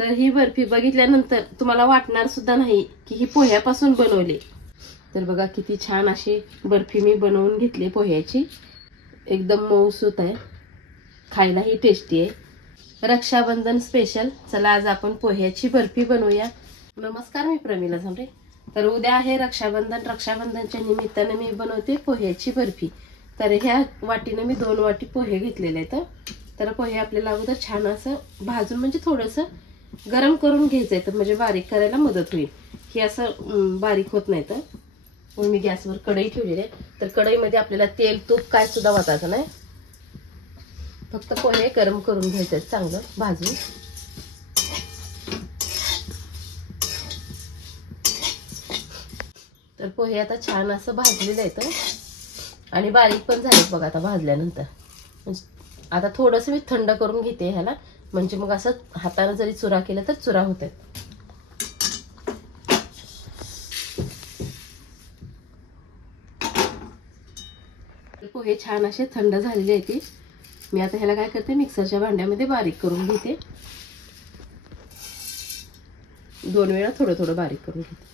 तर ही बर्फी बघितल्यानंतर तुम्हाला वाटणार सुद्धा नाही की ही पोह्यापासून बनवली। तर बघा किती छान अशी बर्फी मी बनवून घेतली पोह्याची, एकदम मऊसूत आहे, खायलाही टेस्टी आहे। रक्षाबंधन स्पेशल, चला आज आपण पोह्याची बर्फी बनवूया। नमस्कार, मी प्रमिला झांबरे। तर उद्या आहे रक्षाबंधन, रक्षाबंधनच्या निमित्ताने मी बनवते पोह्याची बर्फी। तर ह्या वाटीने मी 2 वाटी पोहे घेतलेले आहेत। तर पोहे आपल्याला अगोदर छान असं भाजून म्हणजे थोडंसं गरम करून घ्यायचं आहे, तर म्हणजे बारीक करायला मदत होईल। ही असं बारीक होत नाही। तर मी गॅसवर कढई ठेवलेली आहे, तर कढईमध्ये आपल्याला तेल तूप काय सुद्धा वाटायचं नाही, फक्त पोहे गरम करून घ्यायचे आहेत चांगलं भाजून। तर पोहे आता छान असं भाजलेले आहेत आणि बारीक पण झालेत बघा आता भाजल्यानंतर। आता थोडंसं मी थंड करून घेते ह्याला, म्हणजे मग असं हाताने जरी चुरा केला तर चुरा होते। पोहे छान असे थंड झालेले आहेत। मी आता ह्याला काय करते, मिक्सरच्या भांड्यामध्ये बारीक करून घेते। 2 वेळा थोडं थोडं बारीक करून घेते।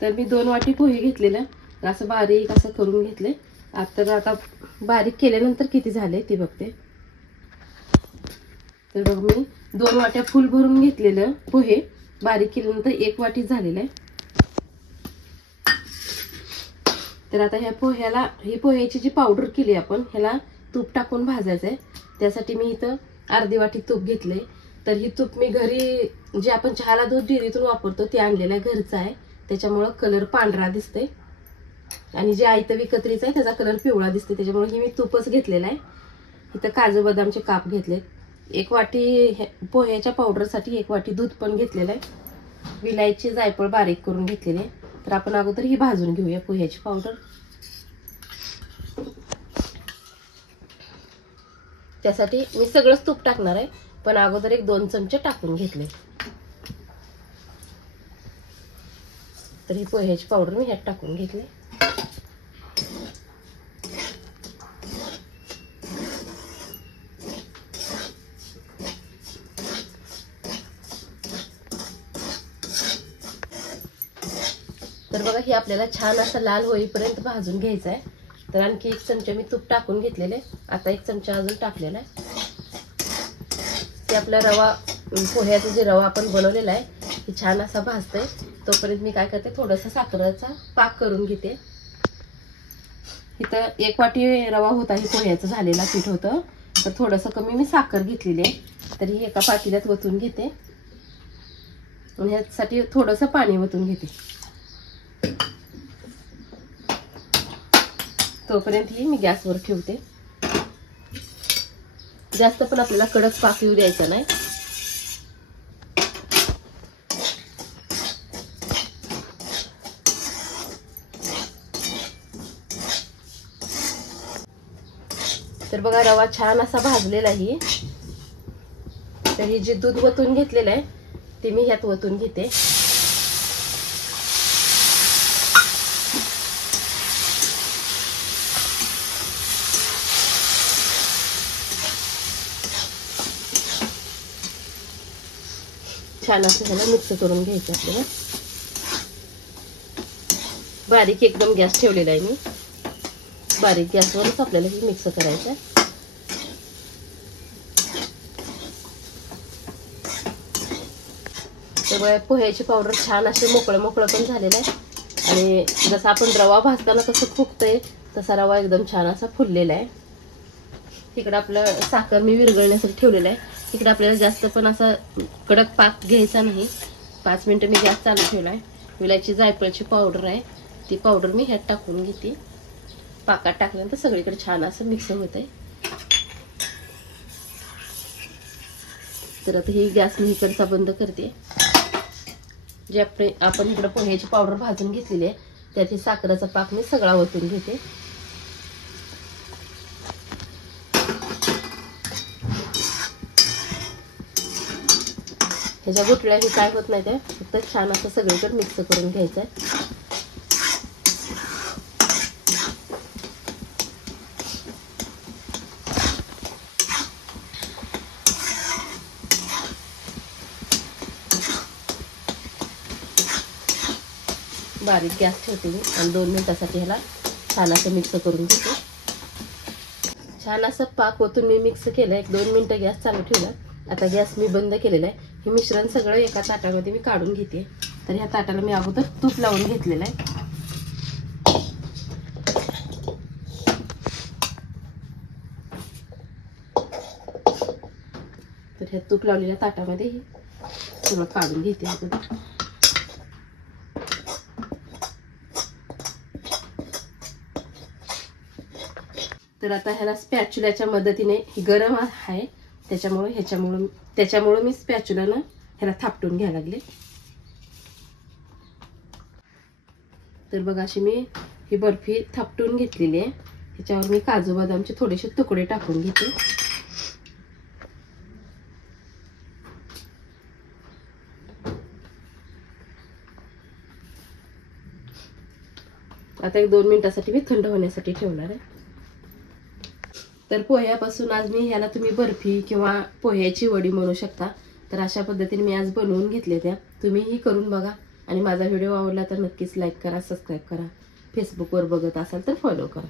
तर मी 2 वाटी पोहे घेतलेले, असं बारीक असं करून घेतले। आता बारीक केल्यानंतर किती झाले ते बघते। तर बघ मी 2 वाट्या फुल भरून घेतलेलं पोहे बारीक केल्यानंतर 1 वाटी झालेलं आहे। तर आता ह्या पोह्याला, ही पोह्याची जी पावडर केली आपण, ह्याला तूप टाकून भाजायचं आहे। त्यासाठी मी इथं अर्धी वाटी तूप घेतले। तर ही तूप मी घरी जे आपण चहाला दूध डेअरीतून वापरतो ते आणलेलं आहे, घरचं आहे, त्याच्यामुळं कलर पांढरा दिसते। आणि जे आयतं विकत्रीचं आहे त्याचा कलर पिवळा दिसते, त्याच्यामुळे ही मी तूपच घेतलेला आहे। इथं काजू बदामचे काप घेतले। 1 वाटी पोह्याच्या पावडरसाठी 1 वाटी दूध पण घेतलेलं आहे। विलायची जायफळ बारीक करून घेतलेली आहे। तर आपण अगोदर ही भाजून घेऊया पोह्याची पावडर। त्यासाठी मी सगळंच तूप टाकणार आहे, पण अगोदर 1-2 चमचे टाकून घेतले। तर ही पोह्याची पावडर मी ह्यात टाकून घेतली। तर बघा ही आपल्याला छान असं लाल होईपर्यंत भाजून घ्यायचं आहे। तर आणखी 1 चमचा मी तूप टाकून घेतलेले, आता 1 चमचा अजून टाकलेला आहे। ते आपला रवा, पोह्याचा जे रवा आपण बनवलेला आहे हे छान असा भाजतोय, तोपर्यंत मी काय करते, थोडासा साखरेचा पाक करून घेते। इथं 1 वाटी रवा होता, हे पोह्याचं झालेला पीठ होतं, तर थोडंसं कमी मी साखर घेतलेली आहे। तर ही एका पातेल्यात वतून घेते आणि ह्यासाठी थोडंसं पाणी वतून घेते। तोपर्यंत ही मी गॅसवर ठेवते। जास्त पण आपल्याला कडक पाक येऊ द्यायचा नाही। तर बघा रवा छान असा भाजलेला आहे। तर हे जे दूध वतून घेतलेलं आहे ते मी ह्यात वतून घेते। छान असं ह्याला मिक्स करून घ्यायचं आपल्याला। बारीक एकदम गॅस ठेवलेला आहे मी, बारीक गॅसवरच आपल्याला हे मिक्स करायचं आहे। तर पोह्याची पावडर छान असे मोकळं पण झालेलं आहे आणि जसं आपण रवा भाजताना कसं फुगतंय तसा रवा एकदम छान असा फुललेला आहे। तिकडे आपलं साखर मी विरघळण्यासाठी ठेवलेलं आहे। तिकडे आपल्याला जास्त पण असा कडक पाक घ्यायचा नाही। 5 मिनिटं मी गॅस चालू ठेवला आहे। विलायची जायफळची पावडर आहे, ती पावडर मी ह्यात टाकून घेते। पाकात टाकल्यानंतर सगळीकडे छान असं मिक्स होतंय। तर आता ही गॅस मी इकडचा बंद करते। जे आपण इकडे पोह्याची पावडर भाजून घेतलेली आहे त्यात ही साखरेचा पाक मी सगळा ओतून घेते। ह्याच्या गुठळ्या ही काय होत नाही, ते फक्त छान असं सगळीकडे मिक्स करून घ्यायचं आहे। बारीक गॅस ठेवते मी आणि 2 मिनिटासाठी ह्याला छान असं मिक्स करून घेते. छान असं पाक ओतून मी मिक्स केलं. 1-2 मिनिटं गॅस चालू ठेवला. आता गॅस मी बंद केलेला आहे. हे मिश्रण सगळं एका ताटामध्ये मी काढून घेते. तर ह्या ताटाला मी अगोदर तूप लावून घेतलेलं आहे. तर ह्या तूप लावलेल्या ताटामध्ये सगळं काढून घेते अगोदर. तर आता ह्याला स्पॅच्युलाच्या मदतीने गरम आहे त्याच्यामुळे मी स्पॅच्युलानं ह्याला थापटून घ्यायला लागले. तर बघा अशी मी ही बर्फी थापटून घेतलेली आहे. ह्याच्यावर मी काजू बदामचे थोडेसे तुकडे टाकून घेते. आता 1-2 मिनिटासाठी मी थंड होण्यासाठी ठेवणार आहे. तर पोह्यापासून आज मी ह्याला तुम्ही बर्फी किंवा पोह्याची वडी म्हणू शकता. तर अशा पद्धतीने मी आज बनवून घेतले त्या. तुम्हीही करून बघा आणि माझा व्हिडिओ आवडला तर नक्कीच लाईक करा, सबस्क्राईब करा. फेसबुकवर बघत असाल तर फॉलो करा.